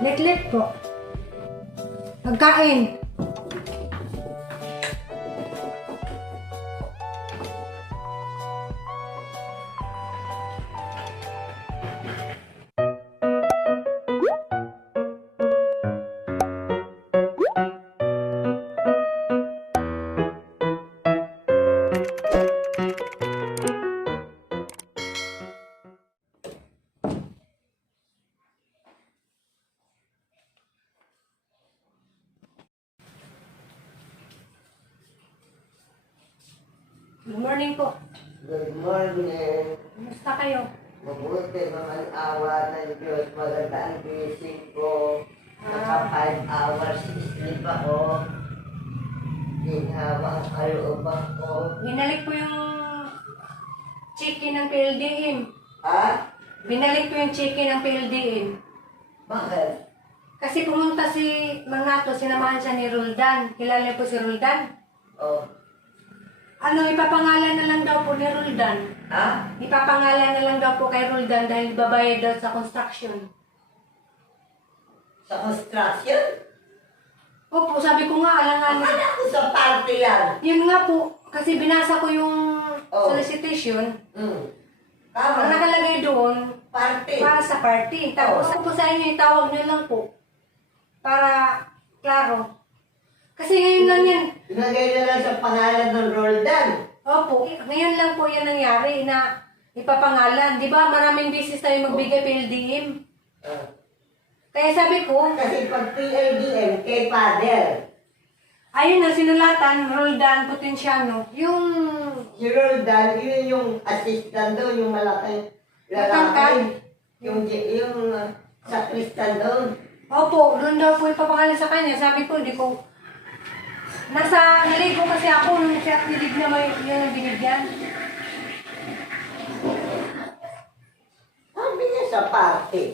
Letlet po. Pagkain. Good morning po. Good morning. Kumusta kayo? Mabuti naman awa ng Diyos. Maganda ang gising ko. Naka 5 hours sleep ako. Ginhawa ang kalooban ko. Binalik po yung chicken ng PLDM. Ha? Binalik po yung chicken ng PLDM. Bakit? Kasi pumunta si Mangato, sinamahan siya ni Roldan. Kilala po si Roldan? Oh. Ano, ipapangalan na lang daw po ni Roldan. Ha? Ipapangalan na lang daw po kay Roldan dahil babayad daw sa construction. Sa construction? Opo, sabi ko nga, alangan. Akala ko sa party yan. Yun nga po, kasi binasa ko yung Oh. solicitation. Hmm. Ang Tama. nakalagay doon, Party. para sa party. Tapos ako po sa inyo, itawag nyo lang po. Para, klaro. Kasi ngayon lang yan. Ilagay na lang sa pangalan ng Roldan. Opo, ngayon lang po yan nangyari na ipapangalan. Di ba maraming business tayo magbigay PLDM? Ah. Kaya sabi ko, Kasi pag PLDM, kay Father. ayun ang sinulatan, Roldan Potenciano. Yung Si Roldan, yun yung assistant doon, yung malaking Matangkad. lalaki. Yung sakristan doon. opo, doon daw po ipapangalan sa kanya. Sabi ko, di ko, nasa naligo kasi ako nung siya nilig na may yun ang binigyan. Sabi niya sa party.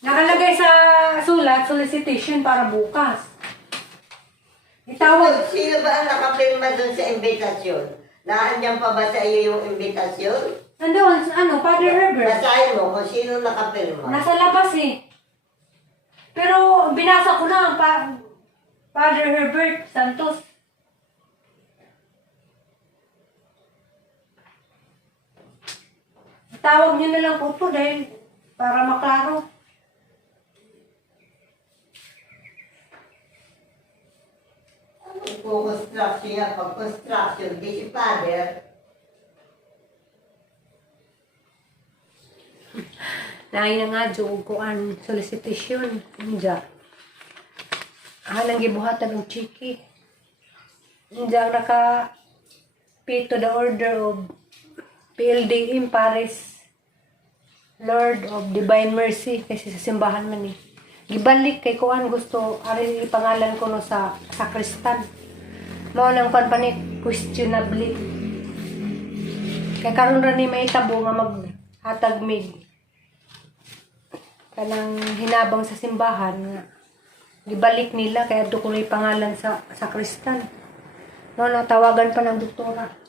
Nakalagay sa sulat, solicitation para bukas. Itawag. Sino ba ang nakapirma doon sa invitation? Naandyan pa ba sa iyo yung invitation? Nandoon, ano, Father Herbert. Basahin mo kung sino nakapirma. Nasa labas eh. Pero binasa ko na, Father Herbert Santos. Tawag niyo na lang po po dahil para maklaro. Kung construction yan, pag construction, di si Father. Naay na nga, Diyog ko ang solicitation. Diyan. Nang gibuhatan ng chiki. Diyan naka pito the order of PLDM Paris Lord of Divine Mercy kasi sa simbahan man eh. Gibalik kay kuan gusto ari ipangalan ko no sa sakristan. Mao nang kuan pa ni questionably. Kay karon ra ni mahitabo nga maghatag mig kanang hinabang sa simbahan nga gibalik nila kaya do ko pangalan sa sakristan. No, natawagan pa ng doktora.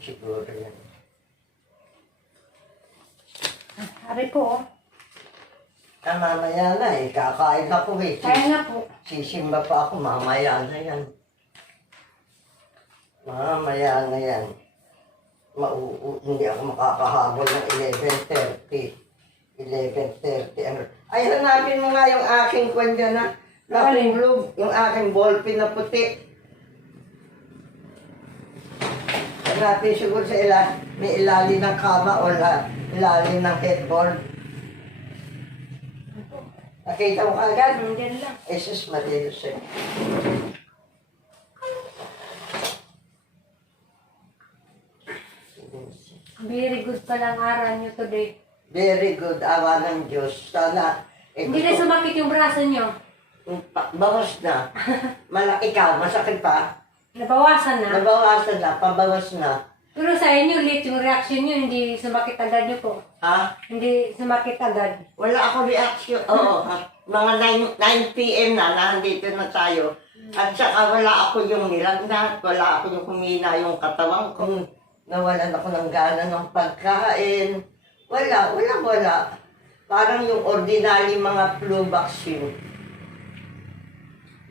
Siguro yan. Ari po, oh. Mamaya na eh, kakain ako eh. Kaya nga po. Sisimba pa ako, mamaya na yan. Mamaya na yan. Hindi ako makakahabol ng 11:30. 11:30. Ano? Ay, hanapin mo nga yung aking kwan dyan na nahulog. Yung aking ballpen na puti. Hanapin siguro sa may ilalim ng kama o ilalim ng headboard. Nakita mo kagad? Diyan lang. Jesus Maria Jose. Very good pala ang aral nyo today. Very good, awa ng Diyos. Sana, Hindi na sumakit yung braso nyo. bawas na. Ikaw, masakit pa? Nabawasan na. Nabawasan na, pabawas na. Pero sa inyo, late yung reaction nyo, hindi sumakit agad nyo po. Ha? Hindi sumakit agad. Wala ako reaction. Oo, mga 9 p.m. na, nandito na tayo. At saka wala ako yung nilagnat, wala ako yung humina yung katawan ko. Nawalan ako ng gana ng pagkain. Wala. Parang yung ordinary mga flu vaccine.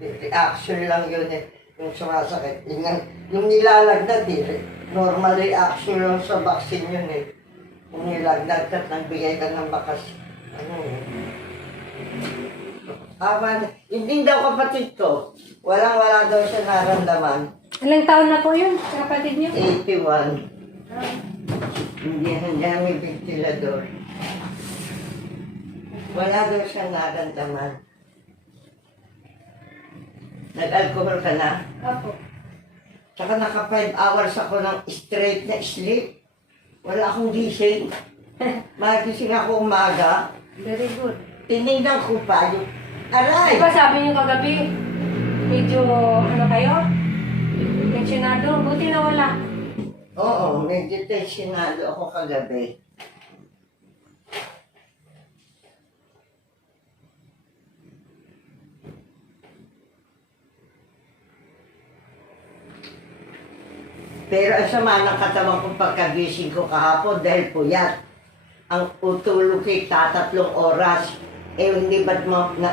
Reaction lang yun eh. Yung sumasakit. Yung nilalagnat eh. Normal reaction lang sa vaccine yun eh. Yung nilalagnat at nagbigay ka ng bakas. Ano eh. Hindi daw kapatid ko. Wala daw siya naramdaman. Ilang taon na po yun, kapatid nyo? 81. Hindi may ventilador. Wala daw siya naramdaman. Nag-alcohol ka na? Opo. Tsaka naka 5 hours ako ng straight na sleep. Wala akong gising. Magising ako umaga. Very good. Tinignan ko pa yung Di ba sabi nyo kagabi, medyo ano kayo? Tensionado? Buti na wala. Oo, medyo tensionado ako kagabi. Pero ang sama ng katawan ko pagkagising ko kahapon dahil puyat. Ang utulog ko'y 3 oras. Eh, hindi ba't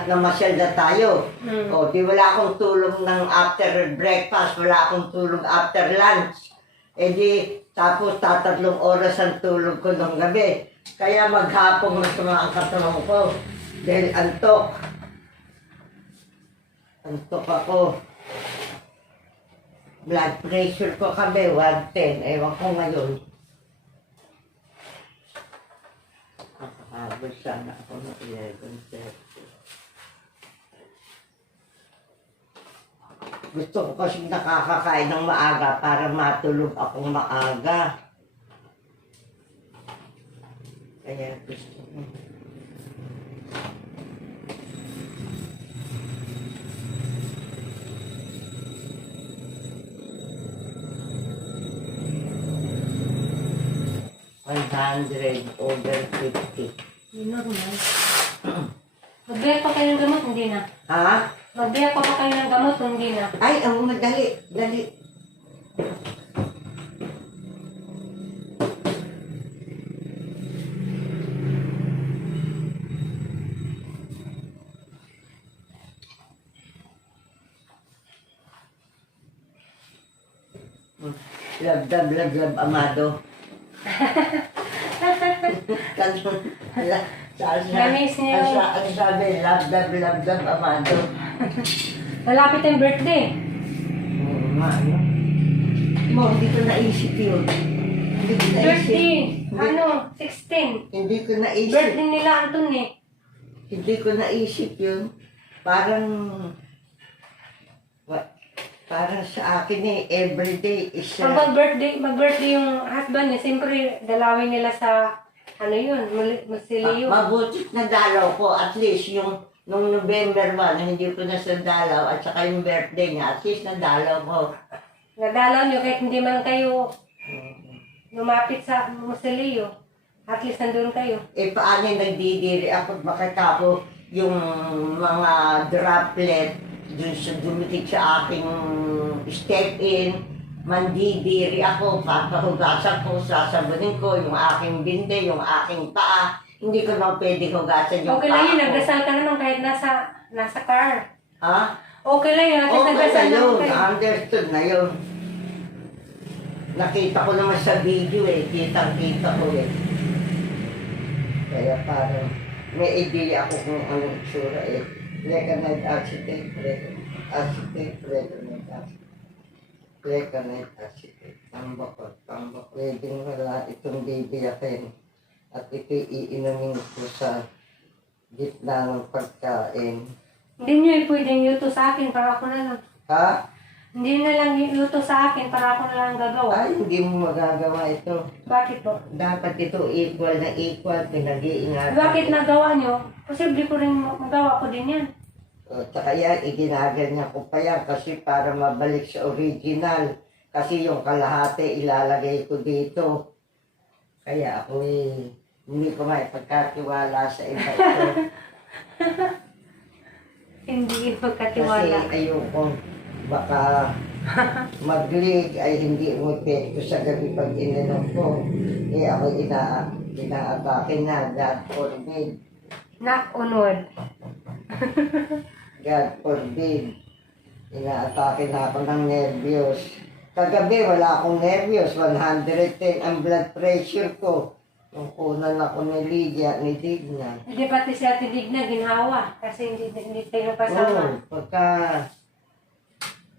namasyal na tayo? O, di wala akong tulog ng after breakfast, wala akong tulog after lunch. Eh di, tapos 3 oras ang tulog ko nung gabi. Kaya maghapong masama ang katawan ko. Dahil antok. Antok ako. Blood pressure ko kami, 110. Ewan ko ngayon. Nakakabot sana ako ng 11:30. Gusto ko kasi nakakakain ng maaga para matulog akong maaga. Kaya gusto ko. $100/50. Yun normal. Magbiyak pa kayo ng gamot, hindi na. Ha? Magbiyak pa kayo ng gamot, hindi na. Ay, madali. Dali. Love, amado. Namiss niyo. Ang sabi, love, amado. Malapit ang birthday. Ano? Hindi ko naisip yun. Hindi ko naisip. 16. Hindi ko naisip. Birthday nila, Anton eh. Hindi ko naisip yun. Parang sa akin eh, everyday is... Pag mag-birthday yung husband niya, siyempre dalawin nila sa, ano yun, Musiliyo. Mabuti na dalaw ko, at least yung nung November 1, hindi ko na sa dalaw, at saka yung birthday niya, at least nadalaw ko. Nadalaw nyo kahit hindi man kayo lumapit sa Musiliyo. At least nandun kayo. Eh paano nagdidiri ako, bakit ako yung mga droplet dun sa dumitik sa aking step-in, mandidiri ako, papahugasan ko, sasabunin ko yung aking binte, yung aking paa. Hindi ko na pwede hugasan yung Okay lang yun, paa ko. nagdasal ka naman kahit nasa car. Ha? Okay lang yun, kahit Okay nagdasal na naman yun, kayo. understood na yun. Nakita ko naman sa video eh, kitang-kita ko eh. Kaya parang may idea ako kung anong itsura eh. Lecanite acetate, lecanite acetate, tambak. Pwedeng wala itong bibiyakin. At ito'y iinumin ko sa gitna ng pagkain. Hindi nyo pwedeng yuto sa akin para ako na lang. Ha? Hindi na lang iluto sa akin para ako na lang gagawa. Ay, hindi mo magagawa ito. Bakit po? Dapat ito equal na equal, pinag-iingatan. Bakit nagawa nyo? Posible ko rin magawa ko din yan. Tsaka yan, iginaganyan ko pa yan kasi para mabalik sa original. Kasi yung kalahati ilalagay ko dito. Kaya ako hindi ko may pagkatiwala sa iba ito. Hindi Kasi magkatiwala. ayoko baka mag-leak ay hindi umepekto sa gabi pag ininom ko. Eh ako inaatake na, God forbid. Knock on wood. God forbid. Inaatake na ako ng nervyos. Kagabi wala akong nervyos, 110 ang blood pressure ko. Nung kunan ako ni Lydia, ni Digna. Hindi pati si Ate Digna ginawa. Kasi hindi tayo kasama. Oo,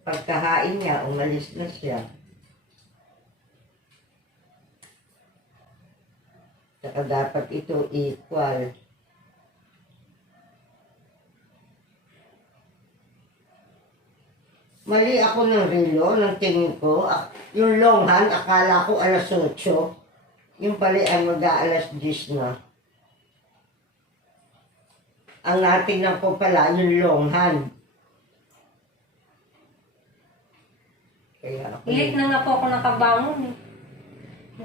pagkahain niya, umalis na siya. Saka dapat ito equal. Mali ako ng relo, ng tingin ko. Yung longhand, akala ko alas 8. Yung pala ay mag-aalas 10 na. Ang natingnan ko pala, yung longhand. Kaya ako... Late na nga po ako nakabangon eh.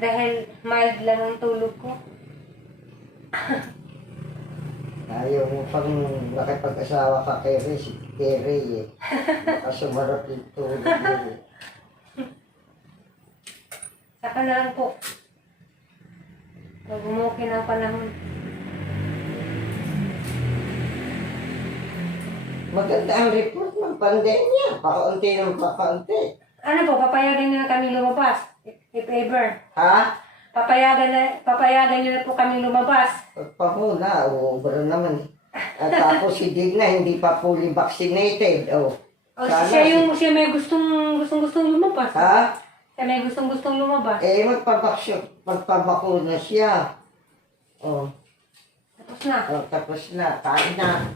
Dahil mild lang ang tulog ko. Ayaw mo pang nakipag-asawa ka kay Ray eh. Baka sumarap yung tulog mo eh. Saka na lang po. Pag umukin ang panahon. Maganda ang report ng pandemya. Pakaunti ng pakaunti. Ano po, papayagan nyo na kami lumabas. If ever. Ha? Papayagan nyo na po kami lumabas. Pagpahula, ubra naman. At tapos si Digna hindi pa fully vaccinated. Oh. O Sana siya may gustong lumabas. Ha? Siya may gustong lumabas. Eh, magpabakuna siya. Oh. Tapos na. Oh, tapos na. Kain na.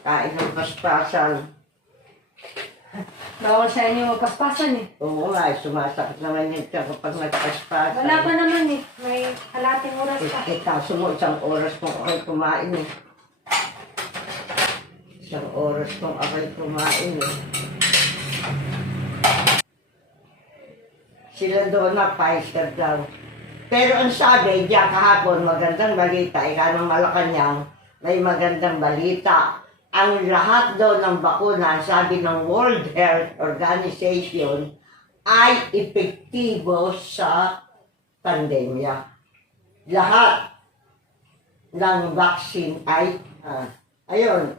Kain ng paspasan. Bawal sa inyo magpaspasan eh. Oo nga, sumasakit naman yung tiyan kapag nagpaspasan. Wala pa naman eh. May kalating oras pa. Eh, kaso mo, isang oras kung ako'y kumain eh. Isang oras kung ako'y kumain eh. Sila doon na 5 daw. Pero ang sabi, diyan kahapon, magandang balita, ika ng Malacanang, may magandang balita. Ang lahat daw ng bakuna, sabi ng World Health Organization, ay epektibo sa pandemya. Lahat ng vaccine ay, ayan,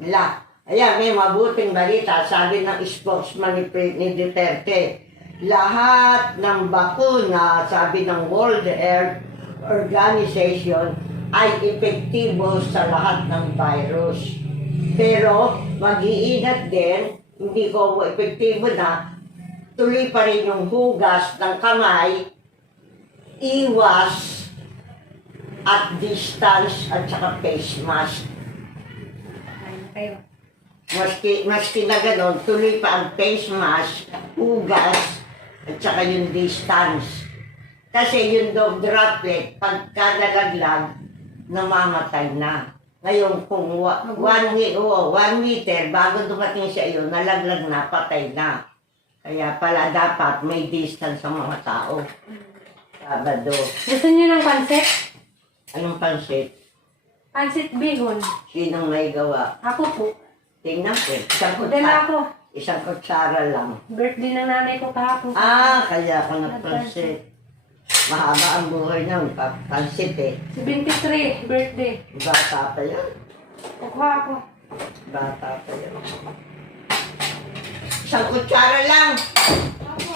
may mabuting balita, sabi ng spokesman ni Duterte. Lahat ng bakuna, sabi ng World Health Organization, ay epektibo sa lahat ng virus. Pero mag-iingat din, hindi ko epektibo na, tuloy pa rin yung hugas ng kamay, iwas, at distance, at saka face mask. Kayo. Maski na gano'n, tuloy pa ang face mask, hugas, at saka yung distance. Kasi yung dog droplet, pagka nalaglag, namamatay na. Ngayon, kung 1 meter, bago dumating sa iyo, nalaglag na, patay na. Kaya pala dapat may distance sa mga tao. Sabado. Gusto niyo ng pansit? Anong pansit? Pansit bihon. Sinong may gawa? Ako po. Tingnan ko. Dala ako. Isang kutsara lang. Birthday ng nanay ko kahapon. Kaya ka nagpansit. Mahaba ang buhay ng pansit eh. 73, birthday. Bata pa yan. Kukuha ako. Bata pa yan. Isang kutsara lang. Ako.